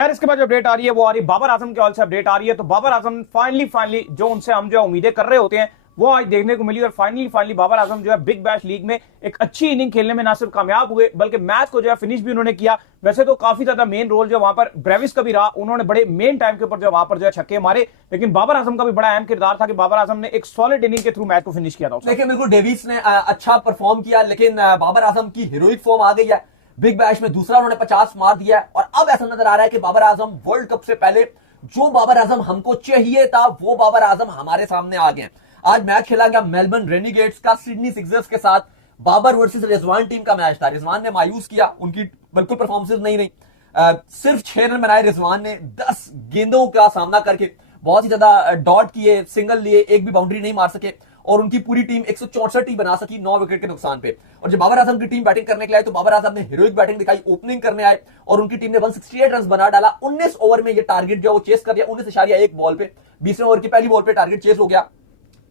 यार इसके बाद जो अपडेट आ रही है वो आ रही है बाबर आजम के हॉल से अपडेट आ रही है। तो बाबर आजम फाइनली जो उनसे हम जो उम्मीदें कर रहे होते हैं वो आज देखने को मिली और फाइनली बाबर आजम जो है बिग बैश लीग में एक अच्छी इनिंग खेलने में ना सिर्फ कामयाब हुए बल्कि मैच को जो है फिनिश भी उन्होंने किया। वैसे तो काफी ज्यादा मेन रोल जो वहां पर ब्रेविस का भी रहा, उन्होंने बड़े मेन टाइम के ऊपर जो वहां पर जो है छक्के मारे, लेकिन बाबर आजम का भी बड़ा अहम किरदार था कि बाबर आजम ने एक सॉलिड इनिंग के थ्रू मैच को फिनिश किया था। देखिए बिल्कुल डेविस ने अच्छा परफॉर्म किया, लेकिन बाबर आजम की हीरोइक फॉर्म आ गई है। बिग बैश में दूसरा उन्होंने 50 मार दिया है और अब ऐसा नजर आ रहा है कि बाबर आजम वर्ल्ड कप से पहले जो बाबर आजम हमको चाहिए था वो बाबर आजम हमारे सामने आ गए। आज मैच खेला गया मेलबर्न रेनिगेट्स का सिडनी सिक्सर्स के साथ। बाबर वर्सेस रिजवान टीम का मैच था। रिजवान ने मायूस किया, उनकी बिल्कुल परफॉर्मेंस नहीं रही। सिर्फ 6 रन बनाए रिजवान ने 10 गेंदों का सामना करके, बहुत ही ज्यादा डॉट किए, सिंगल लिए, एक भी बाउंड्री नहीं मार सके और उनकी पूरी टीम 164 ही बना सकी 9 विकेट के नुकसान पे। और जब बाबर आजम की टीम बैटिंग करने के लिए आई तो बाबर आजम ने हीरोइक बैटिंग दिखाई, ओपनिंग करने आए और उनकी टीम ने 168 रन बना डाला। 19 ओवर में ये टारगेट जो वो चेस कर दिया, 19.1 बॉल पे, 20वें ओवर की पहली बॉल पे टारगेट चेस हो गया।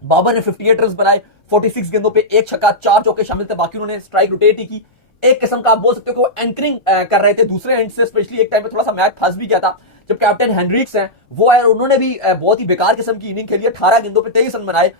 बाबर ने 58 रन बनाए, 46 गेंदों पे, 1 छक्का, 4 चौके शामिल थे, बाकी उन्होंने स्ट्राइक रोटेट ही की। एक किस्म का आप बोल सकते हो कि वो एंकरिंग कर रहे थे दूसरे एंड से। स्पेशली एक टाइम में थोड़ा सा मैच फंस भी गया था जब कैप्टन हेनरिक्स हैं वो आए और उन्होंने भी बहुत ही बेकार किस्म की इनिंग खेली। 18 गेंदों पे 23 रन बनाए।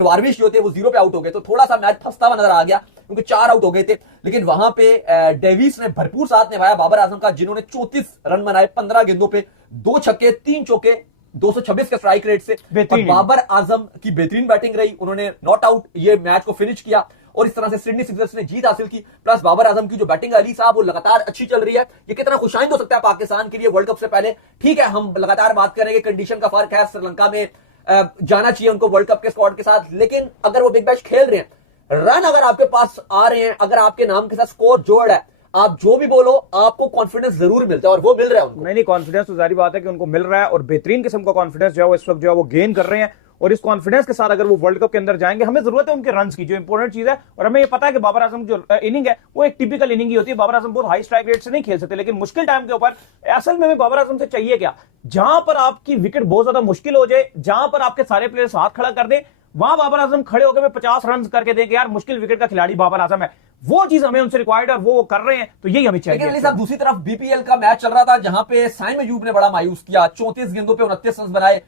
वारविश जो थे वो 0 पे आउट हो गए, तो थोड़ा सा मैच फंसता हुआ नजर आ गया क्योंकि 4 आउट हो गए थे। लेकिन वहां पे डेविस ने भरपूर साथ निभाया बाबर आजम का, जिन्होंने 34 रन बनाए 15 गेंदों पे, 2 छक्के, 3 चौके, 226 के स्ट्राइक रेट से। और बाबर आजम की बेहतरीन बैटिंग रही, उन्होंने नॉट आउट ये मैच को फिनिश किया और इस तरह से सिडनी सिक्सर्स ने जीत हासिल की। प्लस बाबर आजम की जो बैटिंग अली साहब वो लगातार अच्छी चल रही है। ये कितना खुशाइंद हो सकता है पाकिस्तान के लिए वर्ल्ड कप से पहले। ठीक है, हम लगातार बात करेंगे, कंडीशन का फर्क है, श्रीलंका में जाना चाहिए उनको वर्ल्ड कप के स्क्वाड के साथ, लेकिन अगर वो बिग बैश खेल रहे हैं, रन अगर आपके पास आ रहे हैं, अगर आपके नाम के साथ स्कोर जोड़ है, आप जो भी बोलो आपको कॉन्फिडेंस जरूर मिलता है और वो मिल रहा है उनको। नहीं, कॉन्फिडेंस तो जारी बात है कि उनको मिल रहा है और बेहतरीन किस्म का कॉन्फिडेंस जो है वो इस वक्त जो है वो गेन कर रहे हैं। और इस कॉन्फिडेंस के साथ अगर वो वर्ल्ड कप के अंदर जाएंगे, हमें जरूरत है उनके रन्स की, जो इंपॉर्टेंट चीज है। और हमें ये पता है कि बाबर आजम जो इनिंग है वो एक टिपिकल इनिंग ही होती है। बाबर आजम बहुत हाई स्ट्राइक रेट से नहीं खेल सकते, लेकिन मुश्किल टाइम के ऊपर असल में बाबर आजम से चाहिए क्या, जहां पर आपकी विकेट बहुत ज्यादा मुश्किल हो जाए, जहां पर आपके सारे प्लेयर्स हाथ खड़ा कर दें, वहां बाबर आजम खड़े होकर 50 रन करके देंगे, यार मुश्किल विकेट का खिलाड़ी बाबर आजम है। वो चीज हमें उनसे रिक्वायर्ड है और वो कर रहे हैं, तो यही हमें चाहिए। लेकिन साहब दूसरी तरफ बीपीएल का मैच चल रहा था जहां पे साइम अयूब ने बड़ा मायूस किया, 34 गेंदों पे 29 रन बनाए।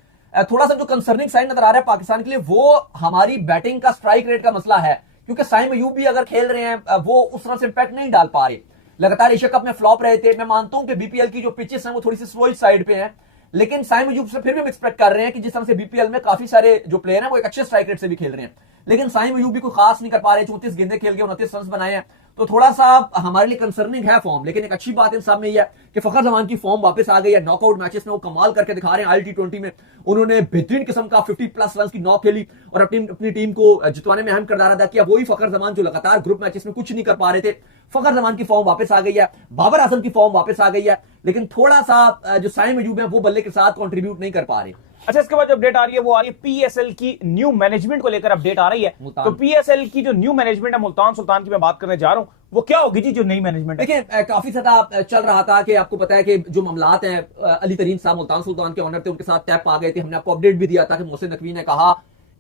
थोड़ा सा जो कंसर्निंग साइन नजर आ रहा है पाकिस्तान के लिए वो हमारी बैटिंग का स्ट्राइक रेट का मसला है, क्योंकि साइम अयूब भी अगर खेल रहे हैं वो उस तरह से इंपैक्ट नहीं डाल पा रहे। लगातार एशिया कप में फ्लॉप रहे थे। मैं मानता हूं कि बीपीएल की जो पिचेस हैं वो थोड़ी सी स्लो साइड पे हैं, लेकिन साइम अयूब से फिर भी हम एक्सपेक्ट कर रहे हैं कि जिस तरह से बीपीएल में काफी सारे जो प्लेयर हैं वो एक अच्छे स्ट्राइक रेट से भी खेल रहे हैं, लेकिन साइम अयूब भी कोई खास नहीं कर पा रहे। 34 गेंदें खेल के 29 रन बनाए हैं, तो थोड़ा सा हमारे लिए कंसर्निंग है फॉर्म। लेकिन एक अच्छी बात इन सब में यह है कि फखर जमान की फॉर्म वापस आ गई है। नॉकआउट मैचेस में वो कमाल करके दिखा रहे हैं। ILT20 में उन्होंने बेहतरीन किस्म का 50+ रन की नॉक खेली और अपनी टीम को जितवाने में अहम किरदार अदा किया। वही फखर जमान जो लगातार ग्रुप मैचेस में कुछ नहीं कर पा रहे थे। फखर जमान की फॉर्म वापस आ गई है, बाबर आजम की फॉर्म वापस आ गई है, लेकिन थोड़ा सा जो साइम अयूब है वो बल्ले के साथ कंट्रीब्यूट नहीं कर पा रहे। अच्छा, इसके बाद जो अपडेट आ रही है वो आ रही है PSL की न्यू मैनेजमेंट को लेकर अपडेट आ रही है। तो PSL की जो न्यू मैनेजमेंट है मुल्तान सुल्तान की मैं बात करने जा रहा हूं, वो क्या होगी जी जो नई मैनेजमेंट है? देखिए काफी ज्यादा चल रहा था कि आपको पता है कि जो मामलात हैं, अली तरीन साहब मुल्तान सुल्तान के ऑनर थे, उनके साथ टैप आ गए थे। हमने आपको अपडेट भी दिया था कि मोहसिन नकवी ने कहा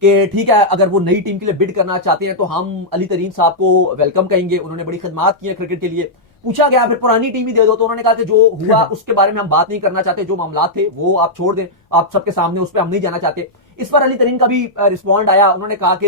कि ठीक है, अगर वो नई टीम के लिए बिड करना चाहते हैं तो हम अली तरीन साहब को वेलकम कहेंगे, उन्होंने बड़ी खिदमात की है क्रिकेट के लिए। पूछा गया फिर पुरानी टीम ही दे दो, तो उन्होंने कहा कि जो हुआ उसके बारे में हम बात नहीं करना चाहते, जो मामला थे वो आप छोड़ दें, आप सबके सामने उस पर हम नहीं जाना चाहते। इस पर अली तरीन का भी रिस्पॉन्ड आया, उन्होंने कहा कि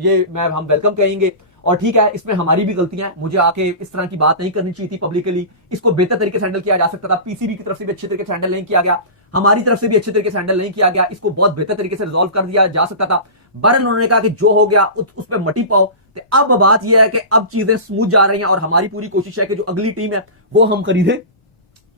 ये हम वेलकम कहेंगे और ठीक है, इसमें हमारी भी गलतियां हैं, मुझे आके इस तरह की बात नहीं करनी चाहिए थी पब्लिकली, इसको बेहतर तरीके से हैंडल किया जा सकता था। पीसीबी की तरफ से भी अच्छे तरीके से हैंडल नहीं किया गया, हमारी तरफ से भी अच्छे तरीके से हैंडल नहीं किया गया, इसको बहुत बेहतर तरीके से रिजॉल्व कर दिया जा सकता था। बहरहाल उन्होंने कहा कि जो हो गया उस पर मटी पाओ। तो अब बात यह है कि अब चीजें स्मूथ जा रही हैं और हमारी पूरी कोशिश है कि जो अगली टीम है वो हम खरीदें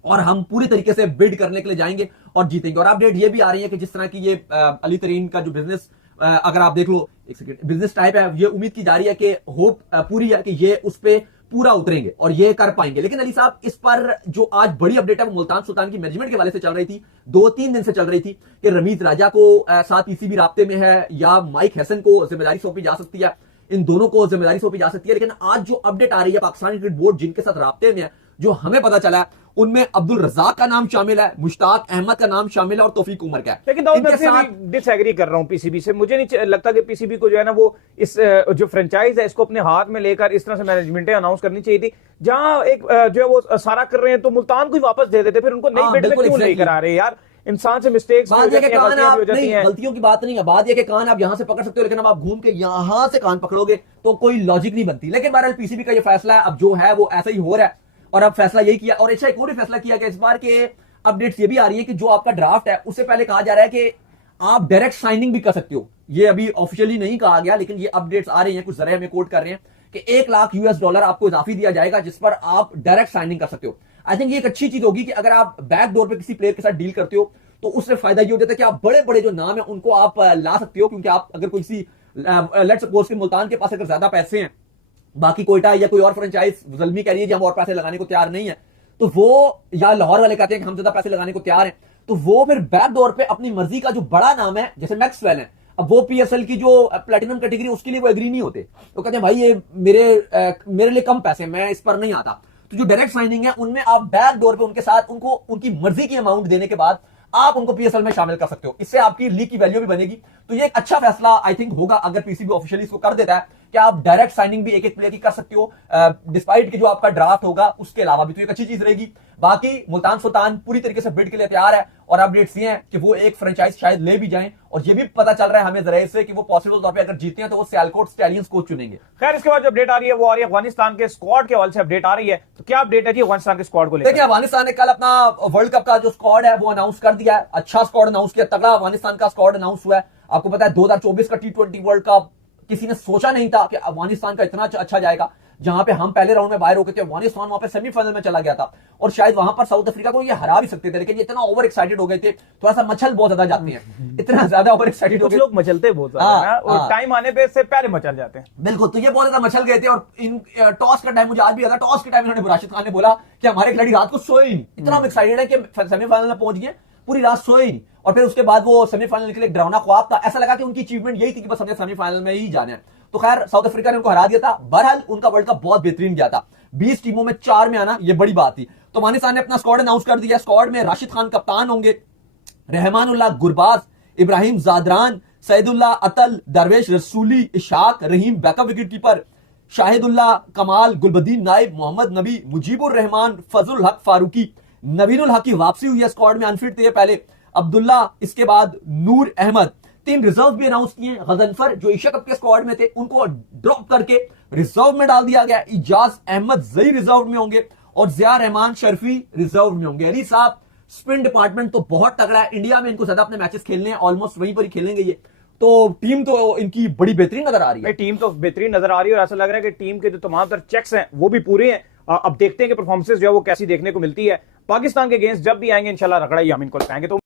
और हम पूरी तरीके से बिल्ड करने के लिए जाएंगे और जीतेंगे। और अपडेट ये भी आ रही है कि जिस तरह की ये अली तरीन का जो बिजनेस, अगर आप देख लो, एक सेकंड, बिजनेस टाइप है, ये उम्मीद की जा रही है कि होप पूरी है कि ये उस पर पूरा उतरेंगे और ये कर पाएंगे। लेकिन अली साहब, इस पर जो आज बड़ी अपडेट है वो मुल्तान सुल्तान की मैनेजमेंट के वाले से चल रही थी, 2-3 दिन से चल रही थी कि रमीज राजा को साथ पीसीबी राब्ते में है या माइक हसन को जिम्मेदारी सौंपी जा सकती है, इन दोनों को जिम्मेदारी सौंपी जा सकती है। लेकिन आज जो अपडेट आ रही है पाकिस्तान क्रिकेट बोर्ड जिनके साथ राब्ते में है, जो हमें पता चला है उनमें अब्दुल रज़ाक का नाम शामिल है, मुश्ताक अहमद का नाम शामिल है और तौफीक उमर का है। लेकिन दाऊद इनके मैं साथ डिसएग्री कर रहा हूं पीसीबी से। मुझे नहीं लगता कि पीसीबी को जो है ना वो इस जो फ्रेंचाइज है इसको अपने हाथ में लेकर इस तरह से मैनेजमेंटें अनाउंस करनी चाहिए थी। जहां एक जो है वो सारा कर रहे हैं तो मुल्तान को ही वापस दे देते, फिर उनको नई बिड में बिल्कुल क्यों नहीं exactly। करा रहे यार। इंसान से मिस्टेक्स बात यह कि कान गलतियां आप भी हो जाती नहीं, हैं। गलतियों की बात नहीं है, बात यह कि कान आप यहां से पकड़ सकते हो, लेकिन अब आप घूम के यहां से कान पकड़ोगे तो कोई लॉजिक नहीं बनती। लेकिन बहरहाल पीसीबी का ये फैसला है, अब जो है वो ऐसा ही हो रहा है और अब फैसला यही किया। और अच्छा एक और भी फैसला किया गया इस बार के अपडेट्स ये भी आ रही है कि जो आपका ड्राफ्ट है उससे पहले कहा जा रहा है कि आप डायरेक्ट साइनिंग भी कर सकते हो। ये अभी ऑफिशियली नहीं कहा गया, लेकिन ये अपडेट्स आ रही हैं, कुछ जरिए हमें कोट कर रहे हैं कि $1,00,000 आपको इजाफी दिया जाएगा जिस पर आप डायरेक्ट साइनिंग कर सकते हो। आई थिंक ये एक अच्छी चीज होगी कि अगर आप बैक डोर पे किसी प्लेयर के साथ डील करते हो तो उससे फायदा ये हो जाता है कि आप बड़े बड़े जो नाम है उनको आप ला सकते हो, क्योंकि आप अगर किसी लेट्स सपोज कि मुल्तान के पास अगर ज्यादा पैसे हैं, बाकी कोयटा या कोई और फ्रेंचाइज जल्मी कह रही है कि हम और पैसे लगाने को तैयार नहीं है, तो वो या लाहौर वाले कहते हैं कि हम ज्यादा पैसे लगाने को तैयार हैं, तो वो फिर बैक डोर पे अपनी मर्जी का जो बड़ा नाम है जैसे मैक्सवेल है, अब वो पीएसएल की जो प्लेटिनम कैटेगरी उसके लिए वो एग्री नहीं होते, तो कहते हैं भाई ये मेरे लिए कम पैसे, मैं इस पर नहीं आता। तो जो डायरेक्ट साइनिंग है उनमें आप बैक डोर पे उनके साथ उनको उनकी मर्जी की अमाउंट देने के बाद आप उनको पीएसएल में शामिल कर सकते हो, इससे आपकी लीग की वैल्यू भी बनेगी। तो ये एक अच्छा फैसला आई थिंक होगा अगर पीसीबी ऑफिशियली इसको कर देता है कि आप डायरेक्ट साइनिंग भी एक एक प्लेयर की कर सकते हो, डिस्पाइट कि जो आपका ड्राफ्ट होगा उसके अलावा भी, तो एक अच्छी चीज रहेगी। बाकी मुल्तान सुल्तान पूरी तरीके से बिड के लिए तैयार है और अपडेट्स ये हैं कि वो एक फ्रेंचाइज शायद ले भी जाएं, और ये भी पता चल रहा है हमें जरिए से कि वो पॉसिबल तौर पे अगर जीते हैं तो वो सियालकोट स्टैलियंस को चुनेंगे। खैर इसके बाद जो अपडेट आ रही है वो आ रही है अफगानिस्तान के स्क्वाड के हवाले से अपडेट आ रही है। तो क्या अपडेट है जी अफगानिस्तान के स्क्वाड को लेकर? देखिए अफगानिस्तान ने कल अपना वर्ल्ड कप का जो स्क्वाड है वो अनाउंस कर दिया है, अच्छा स्क्वाड अनाउंस किया, तगड़ा अफगानिस्तान का स्क्वाड अनाउंस हुआ है। आपको पता है 2024 का T20 वर्ल्ड कप किसी ने सोचा नहीं था कि अफगानिस्तान का इतना अच्छा जाएगा, जहां पे हम पहले राउंड में बाहर हो गए थे, अफगानिस्तान वहां पे सेमीफाइनल में चला गया था और शायद वहां पर साउथ अफ्रीका को ये हरा भी सकते थे, लेकिन ये इतना ओवर एक्साइटेड हो गए थे, थोड़ा सा मचल बहुत ज्यादा जाते हैं, इतना ज्यादा ओवर एक्साइटेड हो कुछ गए, लोग मचलते बहुत ज्यादा हैं और टाइम आने पे से पहले मचल जाते हैं। बिल्कुल। तो ये बहुत ज्यादा मचल गए थे और इन टॉस का टाइम मुझे आज भी याद है, टॉस के टाइम इन्होंने राशिद खान ने बोला कि हमारे खिलाड़ी रात को सोए ही नहीं, इतना हम एक्साइटेड है कि सेमीफाइनल में पहुंच गए, पूरी रात सोए ही नहीं, और फिर उसके बाद वो सेमीफाइनल के लिए डरावना ख्वाब था, ऐसा लगा कि उनकी अचीवमेंट यही थी कि बस हमने सेमीफाइनल में ही जाना है। तो खैर साउथ अफ्रीका ने उनको हरा दिया था। बहरहाल उनका वर्ल्ड कप बहुत बेहतरीन गया था, 20 टीमों में 4 में आना ये बड़ी बात थी। तो अफगानिस्तान ने अपना स्क्वाड अनाउंस कर दिया, स्क्वाड में राशिद खान कप्तान होंगे, रहमानुल्लाह गुरबाज, इब्राहिम जादरान, सैदुल्लाह अतल, दरवेश रसूली, इशाक रहीम बैकअप विकेट कीपर, शाहिदुल्लाह कमाल, गुलबदीन नाइब, मोहम्मद नबी, मुजीबुर रहमान, फजल हक फारूकी, नवीनुल हक की वापसी हुई है, स्क्वाड में अनफिट थे पहले, अब्दुल्ला, इसके बाद नूर अहमद। 3 रिजर्व भी अनाउंस किए, गजनफर जो एशिया कप के स्क्वाड में थे उनको ड्रॉप करके रिजर्व में डाल दिया गया, इजाज अहमद जई रिजर्व में होंगे और जिया रहमान शर्फी रिजर्व में होंगे। अली साहब स्पिन डिपार्टमेंट तो बहुत तगड़ा है, इंडिया में इनको ज्यादा अपने मैचेस खेलने हैं, ऑलमोस्ट वहीं पर ही खेलेंगे ये, तो टीम तो इनकी बड़ी बेहतरीन नजर आ रही है। टीम तो बेहतरीन नजर आ रही है और ऐसा लग रहा है कि टीम के जो तमाम तरह चेक्स हैं वो भी पूरे हैं। अब देखते हैं कि परफॉर्मेंसेस जो है वो कैसी देखने को मिलती है। पाकिस्तान के अगेंस्ट जब भी आएंगे इंशाल्लाह रगड़ा ही हम इनको लगाएंगे। तो